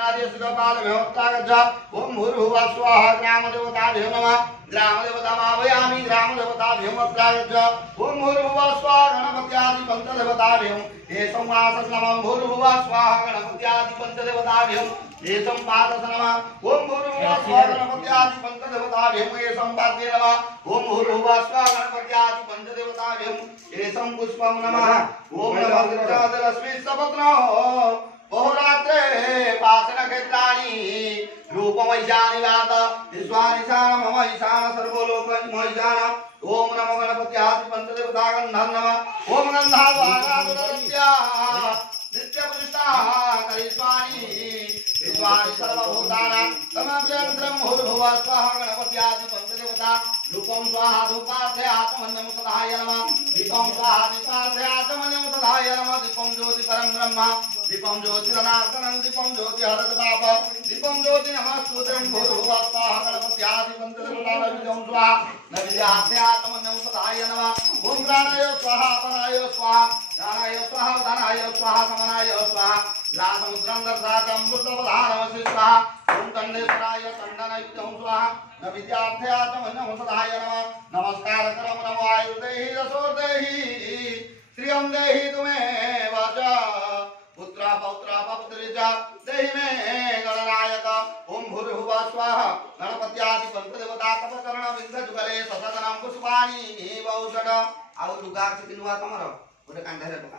कृष्णादि सुखपालमेवोत्तागच्छ ओम भूर्भुवः स्वाहा ग्रामदेवताभ्यो नमः ग्रामदेवतामावयामि ग्रामदेवताभ्योमत्रागच्छ ओम भूर्भुवः स्वाहा गणपत्यादि पंचदेवताभ्यो एषं वासस नमः भूर्भुवः स्वाहा गणपत्यादि पंचदेवताभ्यो एषं पादस नमः ओम भूर्भुवः स्वाहा गणपत्यादि पंचदेवताभ्यो एषं पाद्ये नमः ओम भूर्भुवः स्वाहा गणपत्यादि पंचदेवताभ्यो एषं पुष्पं नमः ओम नमः गृहादलस्मि सपत्नो बहुरात्रे पासन क्षेत्राणि रूपमैशानि वात विश्वानिशान मम ईशान सर्वलोकमैशान ओम नमो गणपत्यादि पंचदेवता गन्धं नमः ओम गन्धावागादुरत्या नित्यपुरुषा करिष्वाणि विश्वानि सर्वभूतानां समभ्यन्तरं भूर्भुवः स्वाहा गणपत्यादि पंचदेवता रूपं स्वाहा धूपार्थे आत्मन्यं सदाय नमः दीपं स्वाहा दीपार्थे आत्मन्यं सदाय नमः दीपं ज्योति परं ब्रह्म दीपं ज्योति सनातनं दीपं ज्योति हरत पाप दीपं ज्योति नमस्तुतं भूर्भुवः स्वाहा गणपत्यादि पंचदेवता नविजं स्वाहा नविद्यार्थे आत्मन्यं सदाय नमः ओम प्राणाय स्वाहा अपनाय स्वाहा दानाय स्वाहा दानाय स्वाहा समनाय स्वाहा ला समुद्रं दर्शातं बुद्धप्रधानमसि स्वाहा ओम कंडेश्वराय कंडनयुक्तं स्वाहा नविद्यार्थे आत्मन्यं सदाय नमः नमस्कार करम नमो आयुर्देहि रसोर्देहि श्रियं देहि तुमेव च पुत्रा पौत्रा पपुत्री च देहि मे गणनायक ओम भूर्भुवः स्वाहा गणपत्यादि पंचदेवता तपकर्ण विंध्य ससदनं पुष्पाणि बहुषड आउ लुगा किनुआ तमर गोटे कांधरे पका